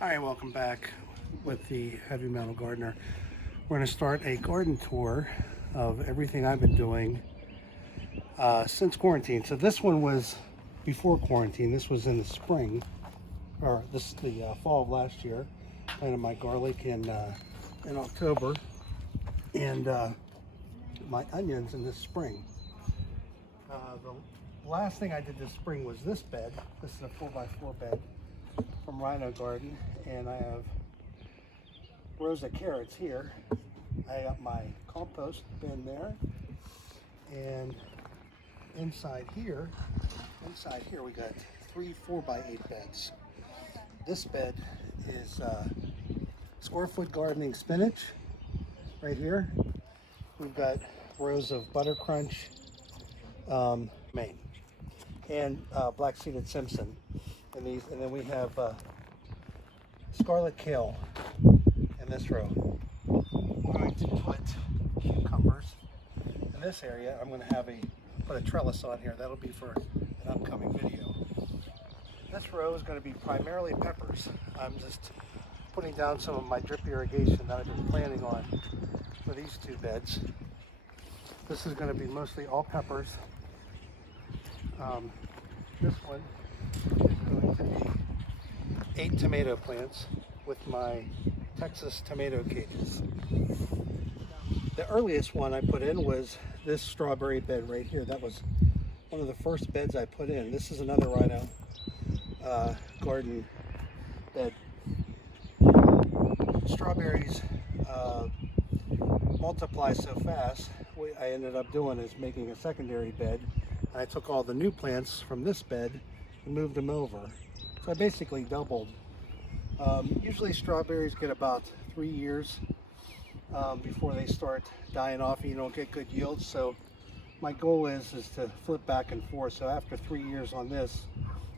Hi, welcome back with the Heavy Metal Gardener. We're going to start a garden tour of everything I've been doing since quarantine. So this one was before quarantine. This was in the spring, or the fall of last year. Planted my garlic in October, and my onions in this spring. The last thing I did this spring was this bed. This is a 4x4 bed from Rhino Garden, and I have rows of carrots here. I got my compost bin there, and inside here we got 3 4x8 beds. This bed is square foot gardening spinach right here. We've got rows of butter crunch, Maine, and black seeded Simpson in these, and then we have scarlet kale in this row. I'm going to put cucumbers in this area. I'm going to have put a trellis on here. That'll be for an upcoming video. This row is going to be primarily peppers. I'm just putting down some of my drip irrigation that I've been planning on for these 2 beds. This is going to be mostly all peppers. This one is going to be 8 tomato plants with my Texas tomato cages. The earliest one I put in was this strawberry bed right here. That was one of the first beds I put in. This is another Rhino garden bed. Strawberries multiply so fast. What I ended up doing is making a secondary bed. I took all the new plants from this bed and moved them over. So I basically doubled. Usually strawberries get about 3 years before they start dying off and you don't get good yields. So my goal is to flip back and forth. So after 3 years on this,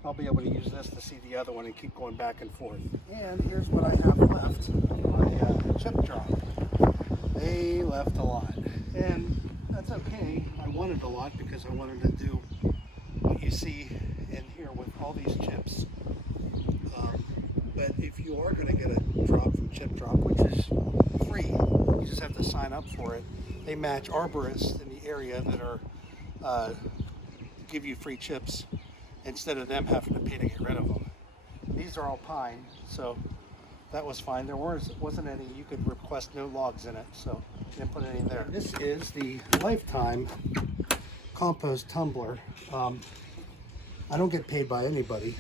I'll be able to use this to see the other one and keep going back and forth. And here's what I have left, my chip drop. They left a lot. And that's okay. I wanted a lot because I wanted to do what you see in here with all these chips. But if you are going to get a drop from Chip Drop, which is free, you just have to sign up for it. They match arborists in the area that are give you free chips instead of them having to pay to get rid of them. These are all pine, so that was fine. There wasn't any. You could request no logs in it, so didn't put any there. This is the Lifetime Compost Tumbler. I don't get paid by anybody,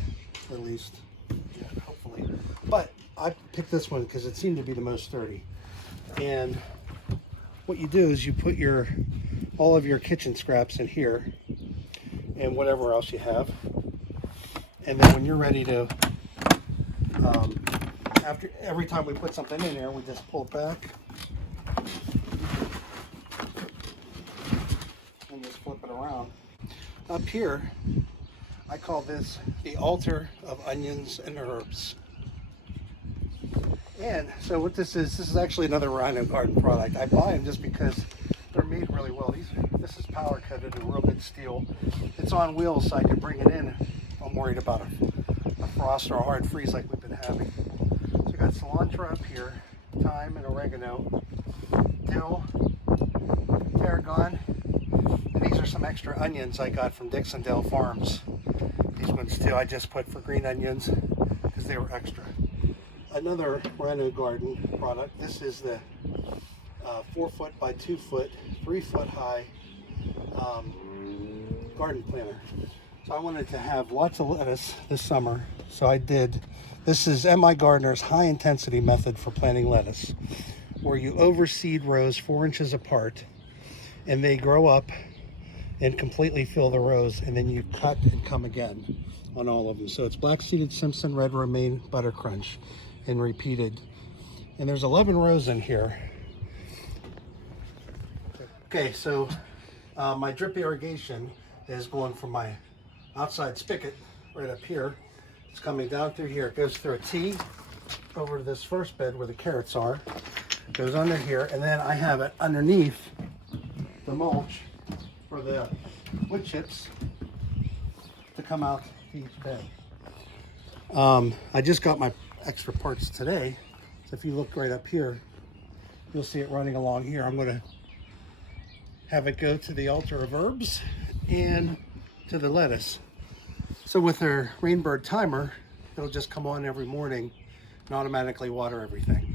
at least, yeah, hopefully. But I picked this one because it seemed to be the most sturdy. And what you do is you put all of your kitchen scraps in here, and whatever else you have. And then when you're ready to, after every time we put something in there, we just pull it back. And just flip it around. Up here, I call this the altar of onions and herbs. And so what this is actually another Rhino Garden product. I buy them just because they're made really well. This is power coated in real good steel. It's on wheels so I can bring it in if I'm worried about a frost or a hard freeze like we've been having. So we got cilantro up here, thyme and oregano, dill, tarragon, and these are some extra onions I got from Dixondale Farms. These ones too I just put for green onions because they were extra. Another Rhino Garden product. This is the 4 foot by 2 foot, 3 foot high garden planter. So I wanted to have lots of lettuce this summer. So I did. This is M.I. Gardener's high intensity method for planting lettuce, where you overseed rows 4 inches apart, and they grow up and completely fill the rows, and then you cut and come again on all of them. So it's black seeded Simpson, red romaine, butter crunch, and repeated. And there's 11 rows in here. Okay, so my drip irrigation is going from my outside spigot right up here. It's coming down through here. It goes through a T over to this first bed where the carrots are. It goes under here, and then I have it underneath the mulch for the wood chips to come out to each bed. I just got my extra parts today. So if you look right up here, you'll see it running along here. I'm going to have it go to the altar of herbs and to the lettuce. So with our Rainbird timer, it'll just come on every morning and automatically water everything.